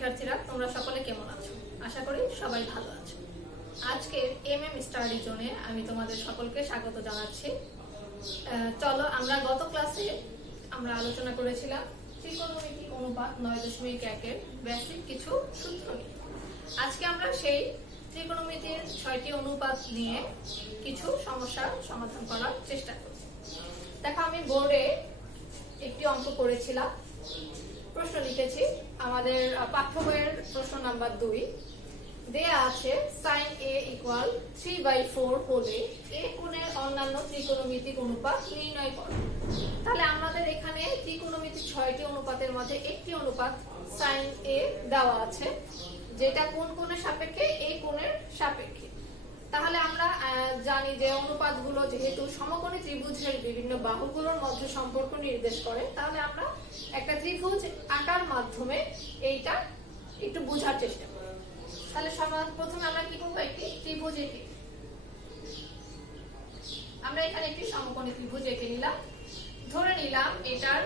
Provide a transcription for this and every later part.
শিক্ষার্থীরা, তোমরা সকলে কেমন আছো? আশা করি সবাই ভালো আছো। আজকের এমএম স্টাডি জোনে আমি তোমাদের সকলকে স্বাগত জানাচ্ছি। চলো, আমরা গত ক্লাসে আলোচনা করেছিলাম ত্রিকোণমিতিক অনুপাত 9.1 এর বেসিক কিছু সূত্র নিয়ে। আজকে আমরা সেই ত্রিকোণমিতির 6টি অনুপাত নিয়ে কিছু সমস্যার সমাধান করার চেষ্টা করছি। দেখো, আমি বোর্ডে একটি অঙ্ক করেছিলাম, প্রশ্ন লিখেছি। আমাদের পাঠ্য বইয়ের প্রশ্ন নাম্বার 2 দেয়া আছে sin a = 3/4 হলে a কোণের অন্যান্য ত্রিকোণমিতিক অনুপাত নির্ণয় করো। তাহলে আমাদের এখানে ত্রিকোণমিতিক 6টি অনুপাতের মধ্যে একটি অনুপাত sin a দেওয়া আছে, যেটা কোন কোণের সাপেক্ষে? a কোণের সাপেক্ষে। তাহলে আমরা জানি যে অনুপাতগুলো যেহেতু সমকোণী ত্রিভুজের বিভিন্ন বাহুগুলোর মধ্যে সম্পর্ক নির্দেশ করে, তাহলে আমরা একটা ত্রিভুজ আঁকার মাধ্যমে এইটা একটু বোঝার চেষ্টা করি। তাহলে প্রথমে আমরা কি করব? একটি ত্রিভুজ এঁকে, আমরা এখানে একটি সমকোণী ত্রিভুজ এঁকে নিলাম। ধরে নিলাম এটার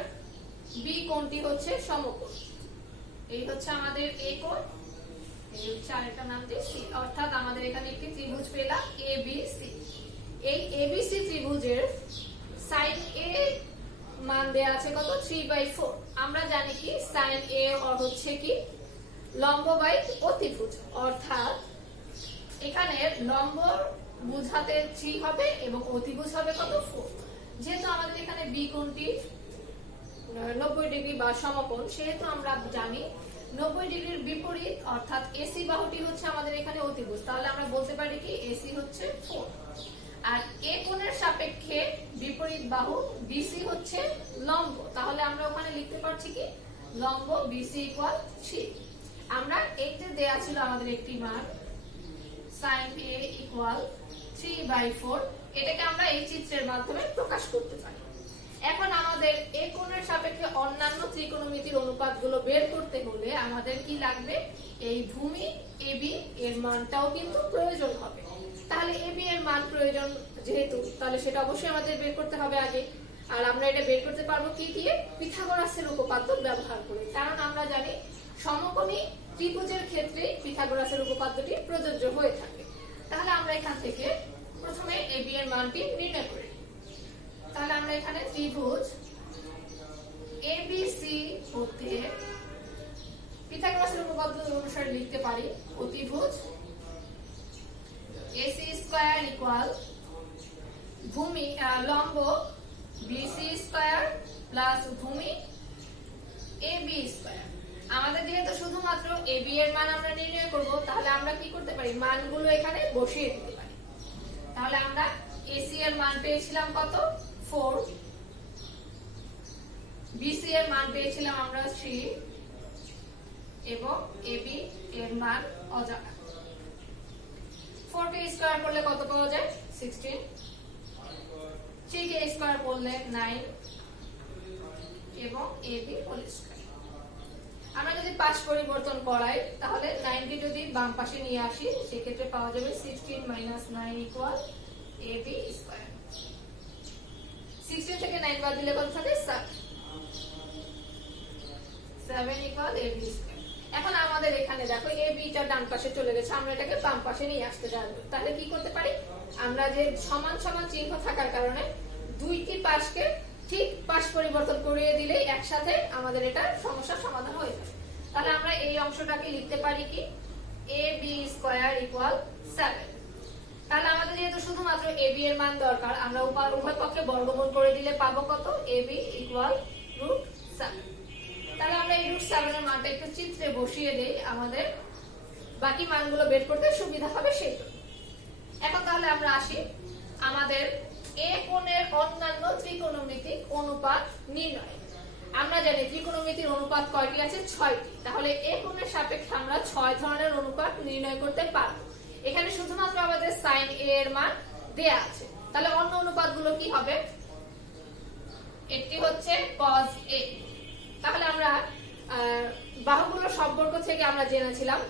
বি কোণটি হচ্ছে সমকোণ। এই হচ্ছে আমাদের এ কোণ, এই হচ্ছে আরেকটা নাম দিয়ে সি। অর্থাৎ আমাদের এখানে একটি ত্রিভুজ পেলাম এবিসি। এই এবিসি ত্রিভুজের sin a মান দেয়া আছে কত? 3/4। আমরা জানি কি sin a হচ্ছে কি? লম্ব বাই অতিভুজ। অর্থাৎ এখানে লম্ব বুঝাতে 3 হবে এবং অতিভুজ হবে কত? 4। যেহেতু আমাদের এখানে বি কোণটি 90 ডিগ্রি বা সমকোণ, সেহেতু আমরা জানি 90 ডিগ্রির বিপরীত অর্থাৎ এসি বাহুটি হচ্ছে আমাদের এখানে অতিভুজ। তাহলে আমরা বলতে পারি কি এসি হচ্ছে 4। আর এ কোণের সাপেক্ষে বিপরীত বাহু বিসি হচ্ছে লম্ব। তাহলে আমরা ওখানে লিখতে পারছি কি লম্ব বিসি = 3। আমরা এইটা দেয়া ছিল আমাদের একটি মান sin a = 3/4। এটাকে আমরা এই চিত্রের মাধ্যমে প্রকাশ করতে পারি। এখন আমাদের এ কোণের সাপেক্ষে অন্যান্য ত্রিকোণমিতির অনুপাতগুলো বের করতে হলে আমাদের কি লাগবে? এই ভূমি এবি এর মানটাও কিন্তু প্রয়োজন হবে। তাহলে এবি এর মান প্রয়োজন যেহেতু, তাহলে সেটা অবশ্যই আমাদের বের করতে হবে আগে। আর আমরা এটা বের করতে পারবো কি দিয়ে? পিথাগোরাসের উপপাদ্য ব্যবহার করে। কারণ আমরা জানি সমকোণী ত্রিভুজের ক্ষেত্রে পিথাগোরাসের উপপাদ্যটি প্রযোজ্য হয়ে থাকে। তাহলে আমরা এখান থেকে প্রথমে এবি এর মানটি নির্ণয় করি। তাহলে আমরা এখানে ত্রিভুজ এবিসি হতে পিথাগোরাসের উপপাদ্য অনুসারে লিখতে পারি অতিভুজ AC² = ভূমি লম্ব BC² প্লাস ভূমি AB²। আমাদের যেহেতু শুধুমাত্র AB এর মান আমরা নির্ণয় করব, তাহলে আমরা কি করতে পারি? মানগুলো এখানে বসিয়ে দিতে পারি। তাহলে আমরা AC এর মান পেয়েছিলাম কত? 4। BC এর মান পেয়েছিলাম আমরা 3 এবং AB এর মান অজানা। 4 কে স্কয়ার করলে কত পাওয়া যায়? 16। 3 কে স্কয়ার করলে 9 এবং AB হোল স্কয়ার। আমরা যদি পাশ পরিবর্তন করাই, তাহলে 9 কে যদি বাম পাশে নিয়ে আসি, সেক্ষেত্রে পাওয়া যাবে 16 - 9 = AB স্কয়ার। 16 থেকে 9 বাদ দিলে কত থাকে? 7 = AB স্কয়ার। এখন আমাদের এখানে দেখো AB টা ডান পাশে চলে গেছে, আমরা এটাকে বাম পাশে নিয়ে আসতে যাবো। তাহলে কি করতে পারি? আমরা যে সমান সমান চিহ্ন থাকার কারণে দুইটি পাশকে ঠিক পাশ পরিবর্তন করিয়ে দিলেই একসাথে আমাদের এটা সমস্যার সমাধান হয়ে যাবে। তাহলে আমরা এই অংশটাকে লিখতে পারি কি AB² = 7। তাহলে আমাদের যেহেতু শুধুমাত্র AB এর মান দরকার, আমরা উভয় পক্ষে বর্গমূল করে দিলে পাবো কত? AB = √7। তাহলে আমরা এই √7 এর মানটা একটু চিত্রে বসিয়ে দেই, আমাদের বাকি মানগুলো বের করতে সুবিধা হবে সেই জন্য। এখন তাহলে আমরা আসি আমাদের এ কোণের অন্যান্য ত্রিকোণমিতিক অনুপাত নির্ণয়। আমরা জানি ত্রিকোণমিতির অনুপাত কয়টি আছে? 6টি। তাহলে এ কোণের সাপেক্ষে আমরা 6 ধরনের অনুপাত নির্ণয় করতে পারব। এখানে শুধুমাত্র আমাদের sin a এর মান দেয়া আছে। তাহলে অন্য অনুপাতগুলো কি হবে? একটি হচ্ছে cos a। তাহলে আমরা বাহুগুলোর সম্পর্ক থেকে আমরা জেনেছিলাম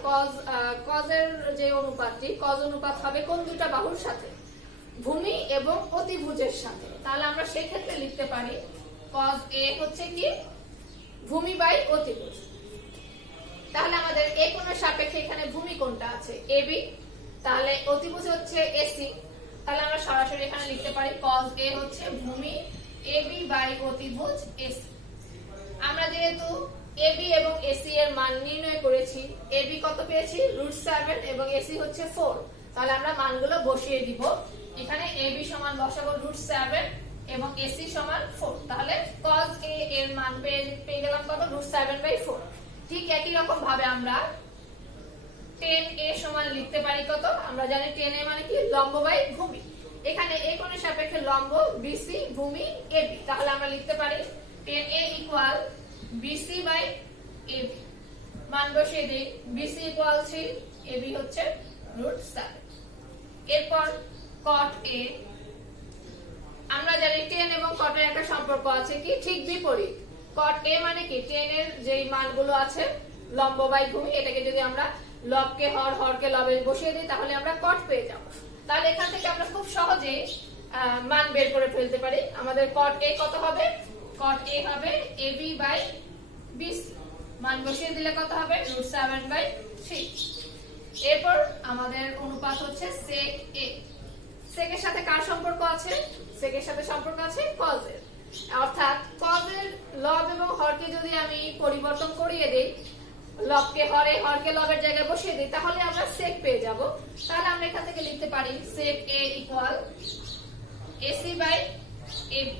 cos এর যে অনুপাতটি, cos অনুপাত হবে কোন দুটো বাহুর সাথে? ভূমি এবং অতিভুজের সাথে। তাহলে আমরা সেই ক্ষেত্রে লিখতে পারি cos a হচ্ছে কি ভূমি বাই অতিভুজ। তাহলে আমাদের এ কোণের সাপেক্ষে এখানে ভূমি কোণটা আছে এবি, তাহলে অতিভুজ হচ্ছে এসি, তাহলে আমরা সরাসরি এখানে লিখতে পারি cos A হচ্ছে ভূমি এবি বাই অতিভুজ এসি। আমরা যেহেতু এবি এবং এসি এর মান নির্ণয় করেছি, এবি কত পেয়েছি √7 এবং এসি হচ্ছে 4, তাহলে আমরা মানগুলো বসিয়ে দিব। এখানে এবি সমান বসাবো √7 এবং এসি সমান 4, তাহলে cos A এর মান পেয়ে গেলাম কত √7/4। ঠিক একই রকম ভাবে আমরা tan A সমান লিখতে পারি কত, আমরা জানি tan A মানে কি লম্ব বাই ভূমি, এখানে এই কোণের সাপেক্ষে লম্ব বিসি ভূমি এবি, তাহলে আমরা লিখতে পারি tan A equal BC by AB. মান বসিয়ে দিই, বিসি ইকুয়াল 3, এবি হচ্ছে √7। এরপর cot A, আমরা জানি tan এবং cot এর একটা সম্পর্ক আছে কি ঠিক বিপরীত। cot A মানে কি tan এর যেই মানগুলো আছে লম্ব বাই ভূমি, এটাকে যদি আমরা লবকে হর, হরকে লবে বসিয়ে দিই তাহলে আমরা cot পেয়ে যাব। তাহলে এখান থেকে আমরা খুব সহজেই মান বের করে ফেলতে পারি। আমাদের cot A কত হবে, cot A হবে AB বাই BC, মান বসিয়ে দিলে কত হবে √7/3। এরপর আমাদের অনুপাত হচ্ছে sec A, sec এর সাথে কার সম্পর্ক আছে, sec এর সাথে সম্পর্ক আছে cos এর, অর্থাৎ cos এর লব এবং হরকে যদি আমি পরিবর্তন করিয়ে দেই, লবকে হরে হরকে লবের জায়গায় বসিয়ে দিই, তাহলে আমরা sec পেয়ে যাব। তাহলে আমরা এখান থেকে লিখতে পারি sec A equal AC by AB,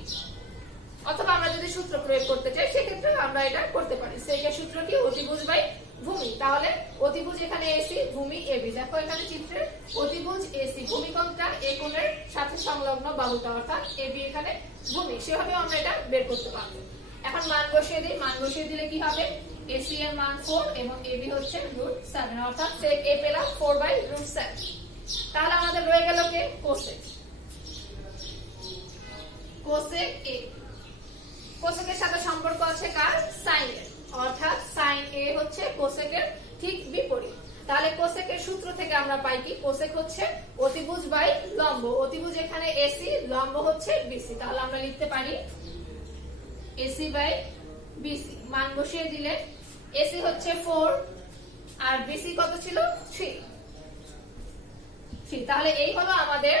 অথবা আমরা যদি সূত্র প্রয়োগ করতে চাই সেক্ষেত্রে আমরা এটা করতে পারি। sec এর সূত্র কি অতিভুজ বাই ভূমি, তাহলে অতিভুজ এখানে এসি ভূমি এবি, দেখো এখানে চিত্রে অতিভুজ এসি ভূমি কোণটা এ কোণের সাথে সংলগ্ন বাহুটা অর্থাৎ এবি এখানে ভূমি, সেভাবে আমরা এটা বের করতে পারবো। এখন মান বসিয়ে দিই, মান বসিয়ে দিলে কি হবে এসি এর মান 4 এবং এবি হচ্ছে √7, অর্থাৎ sec A পেলাম 4/√7। তাহলে আমাদের রয়ে গেল কে cosec, cosec A, cosec এর সাথে সম্পর্ক আছে কার sin এর, অর্থাৎ sin A হচ্ছে cosec এর ঠিক বিপরীত। তাহলে cosec এর সূত্র থেকে আমরা পাই কি cosec হচ্ছে অতিভুজ বাই লম্ব, অতিভুজ এখানে AC, লম্ব হচ্ছে BC, তাহলে আমরা লিখতে পারি AC বাই BC। মান বসিয়ে দিলে AC হচ্ছে 4 আর BC কত ছিল 3, তাহলে এই হলো আমাদের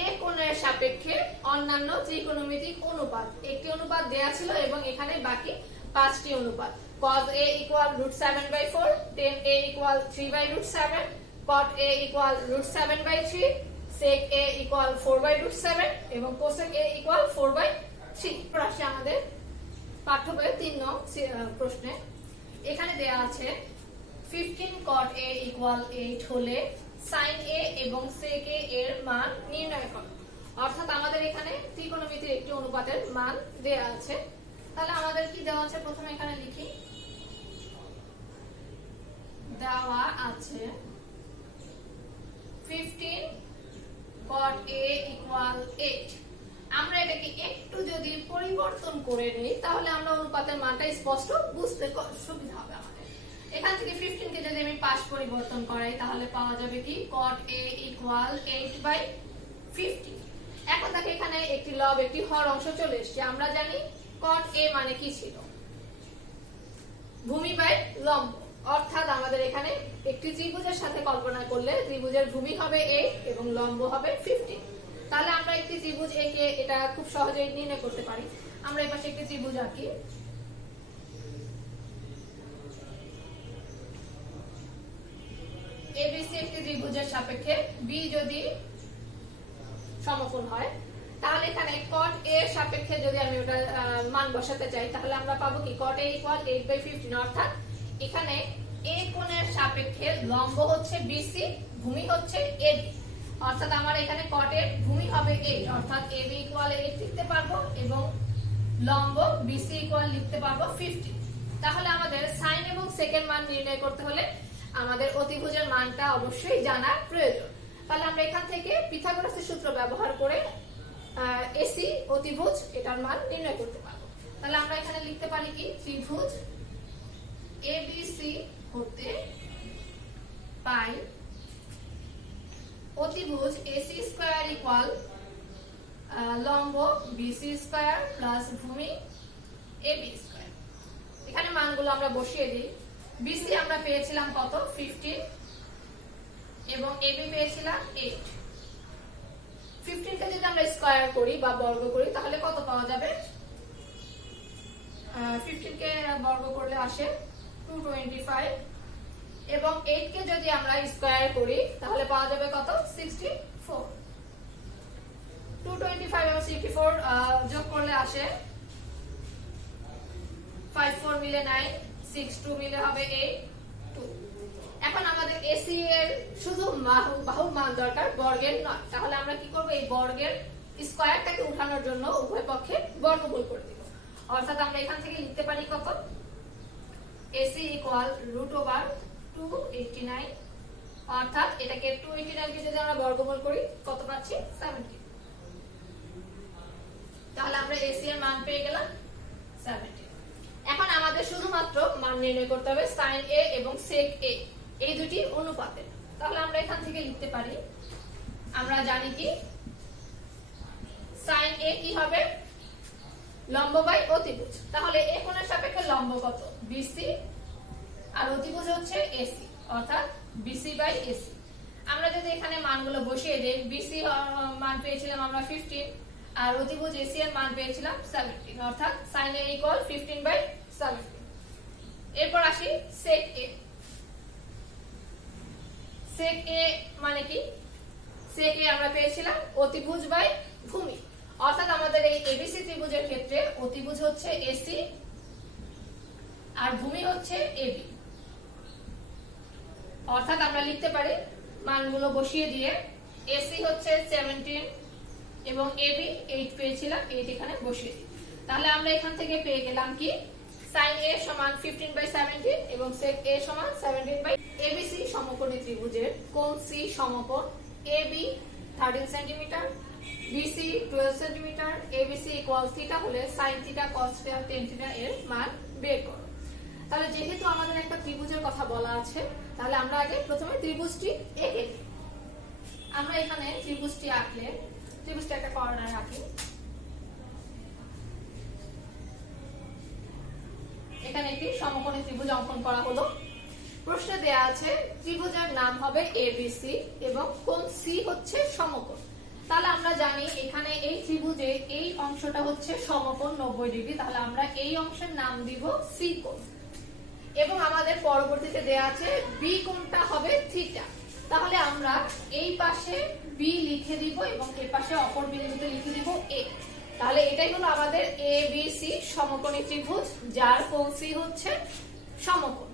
A কোণের সাপেক্ষে অন্যান্য ত্রিকোণমিতিক অনুপাত। একটি অনুপাত দেয়া ছিল এবং এখানে বাকি 5টি অনুপাত। cos A equal √7/4, tan A equal 3/√7, cot A equal √7/3, sec A equal 4/√7 এবং cosec A ইকুয়াল 4/3। প্রশ্নে আমাদের পাঠ্য বইয়ের 3 নং প্রশ্নে এখানে দেয়া আছে 15 cot A ইকুয়াল 8 হলে sin A এবং sec A এর মান নির্ণয় করো, অর্থাৎ আমাদের এখানে ত্রিকোণমিতির একটি অনুপাতের মান দেয়া আছে। তাহলে আমাদের কি দেওয়া আছে প্রথমে এখানে লিখি, দেওয়া আছে 15 cot A ইকুয়াল 8। আমরা এটাকে একটু যদি পরিবর্তন করে নেই তাহলে আমরা অনুপাতের মানটা স্পষ্ট বুঝতে সুবিধা হবে আমাদের। এখান থেকে 15 কে যদি আমি পাশ পরিবর্তন করাই তাহলে পাওয়া যাবে কি cot A ইকুয়াল 8/15। এখন দেখো এখানে একটি লব একটি হর অংশ চলে এসেছে, আমরা জানি cot A মানে কি ছিল ভূমি বাই লম্ব, অর্থাৎ আমাদের এখানে একটি ত্রিভুজের সাথে কল্পনা করলে ত্রিভুজের ভূমি হবে 8 এবং লম্ব হবে 15। তাহলে আমরা একটি ত্রিভুজ A কে এটা খুব সহজেই নির্ণয় করতে পারি। আমরা এই পাশে একটি ত্রিভুজ আঁকি, ABC একটি ত্রিভুজের সাপেক্ষে B যদি সমকোণ হয় তাহলে এখানে cot A এর সাপেক্ষে যদি আমি ওটা মান বসাতে চাই তাহলে আমরা পাবো কি cot A ইকুয়াল 8/15, অর্থাৎ এখানে A কোণের সাপেক্ষে লম্ব হচ্ছে BC, ভূমি হচ্ছে AB, অর্থাৎ আমার এখানে cot এর ভূমি হবে 8, অর্থাৎ AB ইকুয়াল 8 লিখতে পারবো এবং লম্ব BC ইকুয়াল লিখতে পারবো 50। তাহলে আমাদের sin এবং sec এর মান নির্ণয় করতে হলে আমাদের অতিভুজের মানটা অবশ্যই জানা প্রয়োজন। তাহলে আমরা এখান থেকে পিথাগোরাসের সূত্র ব্যবহার করে AC অতিভুজ এটার মান নির্ণয় করতে পারবো। তাহলে আমরা এখানে লিখতে পারি কি ত্রিভুজ ABC হতে পাই অতিভুজ AC স্কয়ার ইকুয়াল লম্ব BC স্কয়ার প্লাস ভূমি AB স্কয়ার। এখানে মানগুলো আমরা বসিয়ে দিই, বিসি আমরা পেয়েছিলাম কত 15 এবং এবি পেয়েছিলাম 8। 15 কে যদি আমরা স্কয়ার করি বা বর্গ করি তাহলে কত পাওয়া যাবে? 15 কে বর্গ করলে আসে 225 এবং 8 কে যদি আমরা স্কয়ার করি তাহলে পাওয়া যাবে কত 64। 225 এবং 64 যোগ করলে আসে 5 4 মিলে 9, 6 2 মিলে হবে 8 2। এখন আমাদের এসি এর শুধু বাহুর মান দরকার, বর্গের নয়। তাহলে আমরা কি করব? এই বর্গের স্কয়ারটাকে উঠানোর জন্য উভয় পক্ষে বর্গমূল করে দিব। অর্থাৎ আমরা এখান থেকে লিখতে পারি কত? AC equal √289। অর্থাৎ এটাকে 289 কে যদি আমরা বর্গমূল করি কত পাচ্ছি? 70। তাহলে আমরা এসি এর মান পেয়ে গেলাম 70। এখন আমাদের শুধুমাত্র মান নির্ণয় করতে হবে sin a এবং sec a এই দুটি অনুপাতের। তাহলে আমরা এখান থেকে লিখতে পারি, আমরা জানি কি sin a কি হবে? লম্ব বাই অতিভুজ। তাহলে এ কোণের সাপেক্ষে লম্ব কত? BC আর অতিভুজ হচ্ছে AC, অর্থাৎ BC বাই AC। আমরা যদি এখানে মানগুলো বসিয়ে দেই, BC মান পেয়েছিলাম আমরা 15 আর অতিভুজ AC এর মান পেয়েছিলাম 17, অর্থাৎ sin a ইকুয়াল 15 বাই 17। এরপর আসি sec a। sec a মানে কি? sec a আমরা পেয়েছিলাম অতিভুজ বাই ভূমি, অর্থাৎ আমাদের এই ABC ত্রিভুজের ক্ষেত্রে অতিভুজ হচ্ছে AC আর ভূমি হচ্ছে AB। অর্থাৎ আমরা লিখতে পারি মানগুলো বসিয়ে দিয়ে AC হচ্ছে 17 এবং AB 8 পেয়েছিলাম, 8 এখানে বসিয়ে দিই। তাহলে আমরা এখান থেকে পেয়ে গেলাম কি sin a সমান 15 বাই 17 এবং sec a সমান 17 বাই। ABC সমকোণী ত্রিভুজের কোণ C সমকোণ AB 13 semi, BC 12 semi, ABC equal theta হলে sin theta cos theta tan theta এর মান বের করো। তাহলে যেহেতু আমাদের একটা ত্রিভুজের কথা বলা আছে, তাহলে আমরা আগে প্রথমে ত্রিভুজটি এঁকে নিই। আমরা এখানে ত্রিভুজটি আঁকলে ত্রিভুজটা একটা কর্নার আঁকি। এখানে একটি সমকোণী ত্রিভুজ অঙ্কন করা হলো। প্রশ্নে দেয়া আছে ত্রিভুজের নাম হবে ABC এবং কোণ C হচ্ছে সমকোণ। তাহলে আমরা জানি এখানে এই ত্রিভুজে এই অংশটা হচ্ছে সমকোণ 90 ডিগ্রি, তাহলে আমরা এই অংশের নাম দিব C কোণ। এবং আমাদের পরবর্তীতে দেয়া আছে B কোণটা হবে থিটা। তাহলে আমরা এই পাশে B লিখে দিব এবং এই পাশে অপর বিন্দুতে লিখে দিব A। তাহলে এটাই হলো আমাদের ABC সমকোণী ত্রিভুজ যার কোণ C হচ্ছে সমকোণ।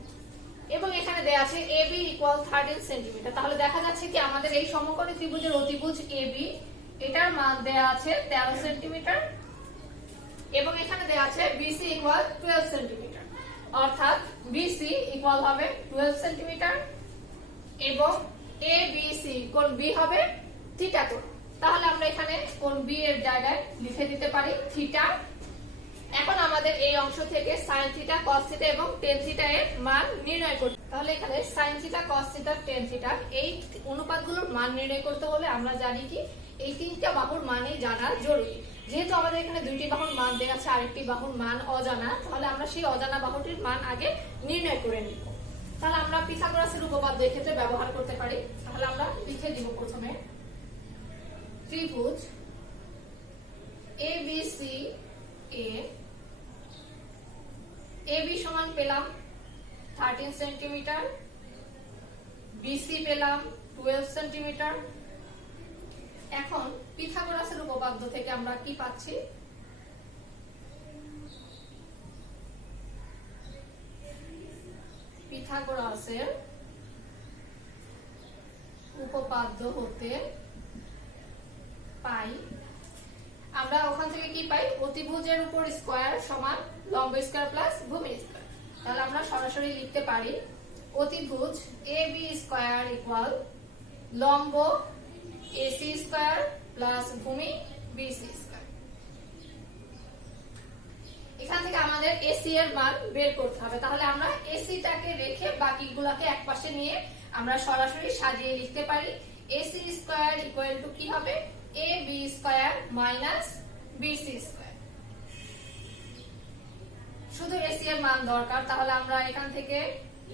এবং এখানে দেয়া আছে AB ইকুয়াল 13 সেমি। তাহলে দেখা যাচ্ছে কি আমাদের এই সমকোণী ত্রিভুজের অতিভুজ AB, এটার মান দেয়া আছে 13 সেমি এবং এখানে দেয়া আছে BC ইকুয়াল 12 সেমি, অর্থাৎ BC ইকুয়াল হবে 12 সেমি এবং ABC কোণ B হবে থিটা কোণ। তাহলে আমরা এখানে কোণ B এর জায়গায় লিখে দিতে পারি থিটা। এখন আমাদের এই অংশ থেকে sin থিটা cos থিটা এবং tan থিটা এর মান নির্ণয় করতে। তাহলে এখানে sin theta cos theta tan theta এই অনুপাতগুলোর মান নির্ণয় করতে হলে আমরা জানি কি এই তিনটা বাহুর মানই জানা জরুরি। যেহেতু আমাদের এখানে দুইটি বাহুর মান দেয়া আছে, আরেকটি বাহুর মান অজানা, তাহলে আমরা সেই অজানা বাহুটির মান আগে নির্ণয় করে নিব। তাহলে আমরা পিথাগোরাসের উপপাদ্য এই ক্ষেত্রে ব্যবহার করতে পারি। তাহলে আমরা লিখে দিব প্রথমে ত্রিভুজ ABC A। AB সমান পেলাম 13 সেমি, BC পেলাম 12 সেমি। এখন পিথাগোরাসের উপপাদ্য থেকে আমরা কি পাচ্ছি? পিথাগোরাসের উপপাদ্য হতে পাই আমরা ওখান থেকে কি পাই? অতিভুজের উপর স্কয়ার সমান লম্ব স্কয়ার প্লাস ভূমি স্কয়ার। তাহলে আমরা সরাসরি লিখতে পারি অতিভুজ AB স্কয়ার ইকুয়াল লম্ব AC স্কয়ার প্লাস ভূমি BC স্কয়ার। এখান থেকে আমাদের AC এর মান বের করতে হবে। তাহলে আমরা AC টাকে রেখে বাকিগুলোকে একপাশে নিয়ে আমরা সরাসরি সাজিয়ে লিখতে পারি AC স্কয়ার ইকুয়াল টু কি হবে? AB square minus BC square. শুধু AC এর মান দরকার, তাহলে আমরা এখান থেকে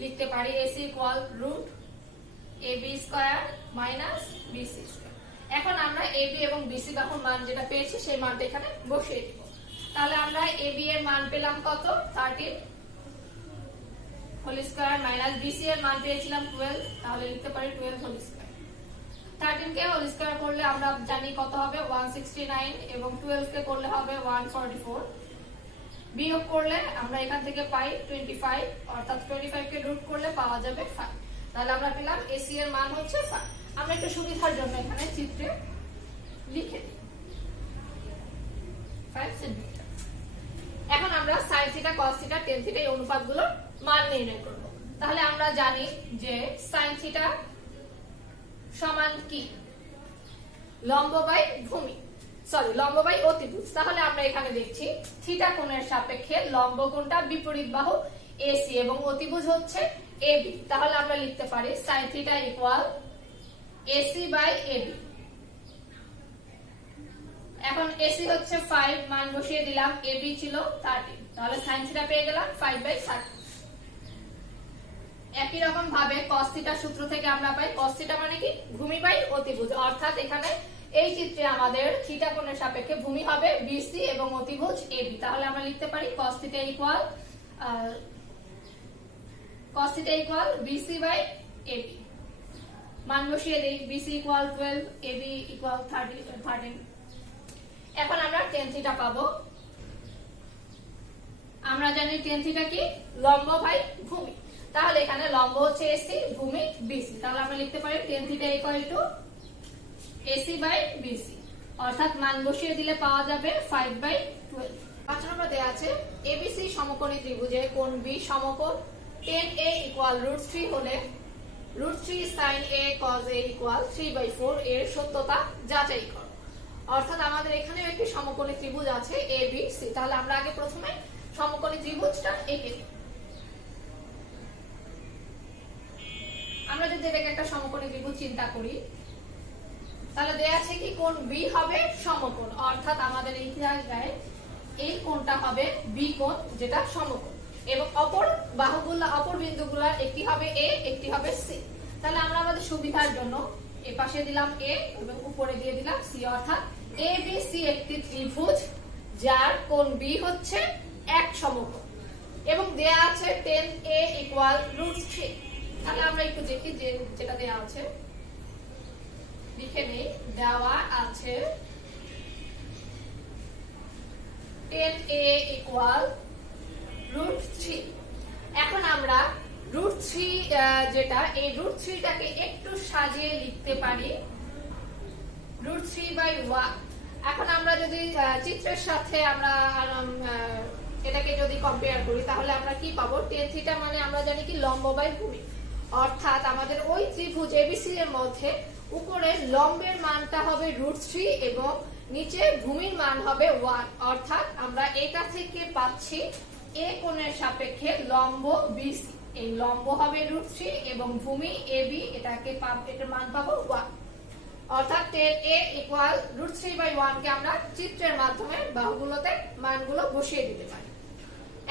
লিখতে পারি AC equal root AB square minus BC square. এখন আমরা এবি এবং বিসি বাহুর মান যেটা পেয়েছি সেই মানটা এখানে বসিয়ে দিব। তাহলে আমরা এবি এর মান পেলাম কত 13 হোল স্কয়ার মাইনাস বিসি এর মান পেয়েছিলাম 12, তাহলে লিখতে পারি 12 হোল স্কয়ার। 13 কে হোল স্কয়ার করলে আমরা জানি কত হবে 169 এবং 12 কে করলে হবে 144, বিয়োগ করলে আমরা এখান থেকে পাই 25, অর্থাৎ 25 কে রুট করলে পাওয়া যাবে 5। তাহলে আমরা পেলাম এসি এর মান হচ্ছে 5। আমরা একটু সুবিধার জন্য এখানে চিত্রে লিখে দিই 5 সেন্টিমিটার। এখন আমরা sin theta cos theta tan theta এই অনুপাতগুলোর মান নির্ণয় করব। তাহলে আমরা জানি যে sin থিটা সমান কি লম্ব বাই ভূমি, সরি লম্ব বাই অতিভুজ। তাহলে আমরা এখানে দেখছি থিটা কোণের সাপেক্ষে লম্ব কোণটা বিপরীত বাহু এসি এবং অতিভুজ হচ্ছে এবি। তাহলে আমরা লিখতে পারি sin theta equal AC by AB. এখন এসি হচ্ছে 5, মান বসিয়ে দিলাম, এবি ছিল 13, তাহলে sin থিটা পেয়ে গেলাম 5/13। একই রকম ভাবে cos থিটা সূত্র থেকে আমরা পাই cos থিটা মানে কি ভূমি বাই অতিভুজ, অর্থাৎ এখানে এই চিত্রে আমাদের থিটা কোণের সাপেক্ষে ভূমি হবে বিসি এবং অতিভুজ এবি। তাহলে আমরা লিখতে পারি cos theta equal BC by AB. মান বসিয়ে দেই, বিসি ইকুয়াল 12, এবি ইকুয়াল 13। এখন আমরা tan থিটা পাবো। আমরা জানি tan থিটা কি লম্ব বাই ভূমি, তাহলে এখানে লম্ব হচ্ছে এসি, ভূমি বিসি। তাহলে আমরা লিখতে পারি tan theta equal to AC by BC, অর্থাৎ মান বসিয়ে দিলে পাওয়া যাবে 5/12। 5 নম্বর দেয়া আছে এবিসি সমকোণী ত্রিভুজে কোণ বি সমকোণ tan a ইকুয়াল √3 হলে √3 sin a cos a equal 3/4 এর সত্যতা যাচাই করো। অর্থাৎ আমাদের এখানে একটি সমকোণী ত্রিভুজ আছে ABC। তাহলে আমরা আগে প্রথমে সমকোণী ত্রিভুজটা এঁকে নিই। আমরা যদি এটাকে একটা সমকোণী ত্রিভুজ চিন্তা করি, তাহলে দেয়া আছে কি কোণ B হবে সমকোণ, অর্থাৎ আমাদের এই জায়গায় এই কোণটা হবে B কোণ যেটা সমকোণ, এবং অপর বিন্দুগুলোর একটি হবে A, একটি হবে C। তাহলে আমরা আমাদের সুবিধার জন্য এই পাশে দিলাম A এবং উপরে দিয়ে দিলাম C, অর্থাৎ ABC একটি ত্রিভুজ যার কোণ B হচ্ছে এক সমকোণ এবং দেয়া আছে tan A ইকুয়াল √3। তাহলে আমরা একটু দেখি যে যেটা দেয়া আছে লিখে নেই। দেওয়া আছে tan A ইকুয়াল √3। এখন আমরা √3 যেটা এই √3টাকে একটু সাজিয়ে লিখতে পারি √3/1। এখন আমরা যদি চিত্রের সাথে আমরা এটাকে যদি কম্পেয়ার করি তাহলে আমরা কি পাবো, tan থিটা মানে আমরা জানি কি লম্ব বাই ভূমি, অর্থাৎ আমাদের ওই ত্রিভুজ এবিসি এর মধ্যে উপরে লম্বের মানটা হবে √3 এবং নিচে ভূমির মান হবে 1, অর্থাৎ আমরা এটা থেকে পাচ্ছি এ কোণের সাপেক্ষে লম্ব বিসি, এই লম্ব হবে √3 এবং ভূমি এবি এটার মান পাবো 1, অর্থাৎ tan A ইকুয়াল √3/1 কে আমরা চিত্রের মাধ্যমে বাহুগুলোতে মানগুলো বসিয়ে দিতে পারি।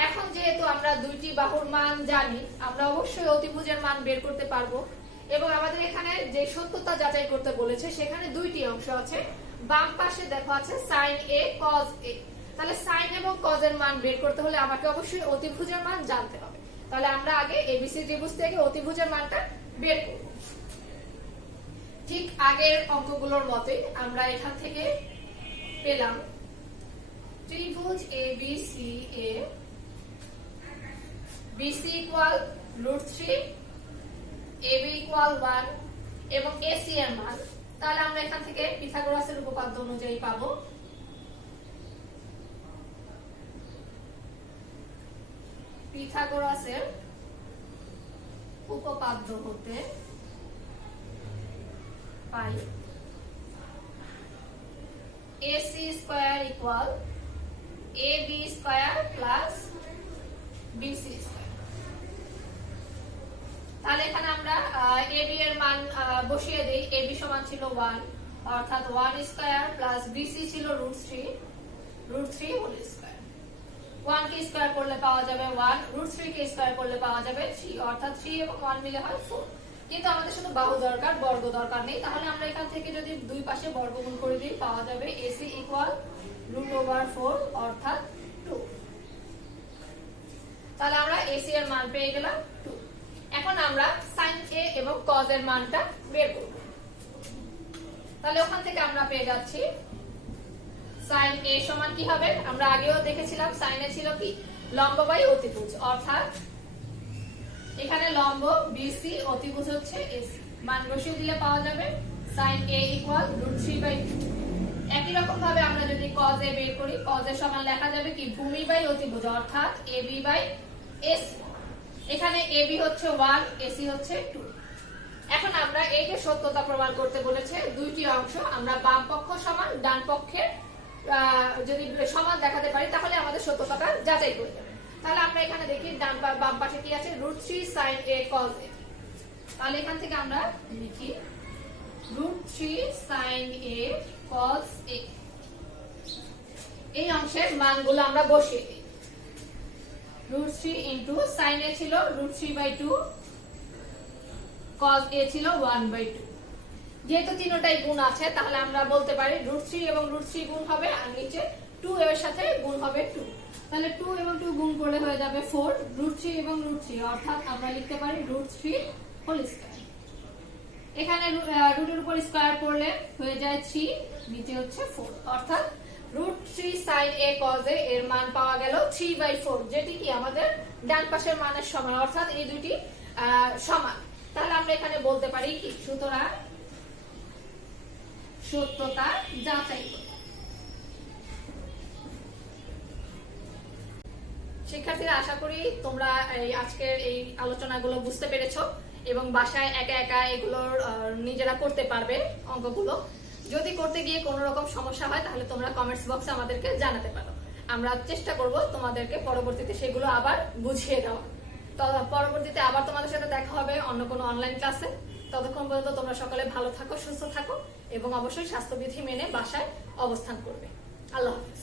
এখন যেহেতু আমরা দুইটি বাহুর মান জানি, আমরা অবশ্যই অতিভুজের মান বের করতে পারবো এবং আমাদের এখানে যে সত্যতা যাচাই করতে বলেছে সেখানে দুইটি অংশ আছে। বাম পাশে দেখো আছে sin A cos A। তাহলে sin এবং cos এর মান বের করতে হলে আমাকে অবশ্যই অতিভুজের মান জানতে হবে। তাহলে আমরা আগে এবিসি ত্রিভুজ থেকে অতিভুজের মানটা বের করব। ঠিক আগের অঙ্কগুলোর মতোই আমরা এখান থেকে পেলাম ত্রিভুজ ABC এ BC ইকুয়াল √3, AB ইকুয়াল 1 এবং AC এর মান। তাহলে আমরা এখান থেকে পিথাগোরাসের উপপাদ্য অনুযায়ী পাবো পিথাগোরাসের উপপাদ্য হতে পাই AC square equal AB square plus BC square. তাহলে এখানে আমরা AB এর মান বসিয়ে দেই। AB সমান ছিল 1, অর্থাৎ 1 স্কয়ার প্লাস BC ছিল √3 হোল স্কয়ার। 1 কে স্কয়ার করলে পাওয়া যাবে 1, √3 কে স্কয়ার করলে পাওয়া যাবে 3, অর্থাৎ 3 এবং 1 মিলে হয় 4। কিন্তু আমাদের শুধু বাহু দরকার, বর্গ দরকার নেই। তাহলে আমরা এখান থেকে যদি দুই পাশে বর্গমূল করে দিই পাওয়া যাবে AC = √4 অর্থাৎ 2। তাহলে আমরা AC এর মান পেয়ে গেলাম 2। এখন আমরা sin A এবং cos এর মানটা বের করব। তাহলে ওখান থেকে আমরা পেয়ে যাচ্ছি sin A সমান কি হবে, আমরা আগেও দেখেছিলাম sin A ছিল কি লম্ব বাই অতিভুজ, অর্থাৎ এখানে লম্ব BC, অতিভুজ হচ্ছে AC। মান বসিয়ে দিলে পাওয়া যাবে sin A = √3/2। একই রকম ভাবে আমরা যদি cos A বের করি, cos A সমান লেখা যাবে কি ভূমি বাই অতিভুজ, অর্থাৎ AB/AC। এখানে AB হচ্ছে 1, AC হচ্ছে 2। এখন আমরা এই যে সত্যতা প্রমাণ করতে বলেছে দুইটি অংশ, আমরা বাম পক্ষ সমান ডান পক্ষের যদি সমান দেখাতে পারি তাহলে আমাদের সত্যতাটা যাচাই করে যাবে। তাহলে আমরা এখানে দেখি বাম পাশে কি আছে, √3 sin A cos A। তাহলে এখান থেকে আমরা লিখি √3 sin A cos A। এই অংশের মানগুলো আমরা বসিয়ে দিই। √3 * sin A ছিল √3/2, cos A ছিল 1/2। যেহেতু তিনটাই গুণ আছে তাহলে আমরা বলতে পারি √3 এবং √3 গুণ হবে আর নিচে 2 এর সাথে গুণ হবে 2। তাহলে 2 এবং 2 গুণ করলে হয়ে যাবে 4, √3 এবং √3 অর্থাৎ আমরা লিখতে পারি √3 হোল স্কয়ার। এখানে রুটের উপর স্কয়ার করলে হয়ে যায় 3, নিচে হচ্ছে 4, অর্থাৎ √3 sin A cos A এর মান পাওয়া গেল 3/4, যেটি কি আমাদের ডান পাশের মানের সমান, অর্থাৎ এই দুটি সমান। তাহলে আমরা এখানে বলতে পারি কি সুতরাং সত্যতা যাচাই করি। শিক্ষার্থীরা, আশা করি তোমরা এই আজকের এই আলোচনাগুলো বুঝতে পেরেছো এবং বাসায় একা একা এগুলোর নিজেরা করতে পারবে অঙ্কগুলো। যদি করতে গিয়ে কোনো রকম সমস্যা হয় তাহলে তোমরা কমেন্টস বক্সে আমাদেরকে জানাতে পারো। আমরা চেষ্টা করব তোমাদেরকে পরবর্তীতে সেগুলো আবার বুঝিয়ে দেওয়া। তো পরবর্তীতে আবার তোমাদের সাথে দেখা হবে অন্য কোনো অনলাইন ক্লাসে। ততক্ষণ পর্যন্ত তোমরা সকলে ভালো থাকো, সুস্থ থাকো এবং অবশ্যই স্বাস্থ্যবিধি মেনে বাসায় অবস্থান করবে। আল্লাহ হাফেজ।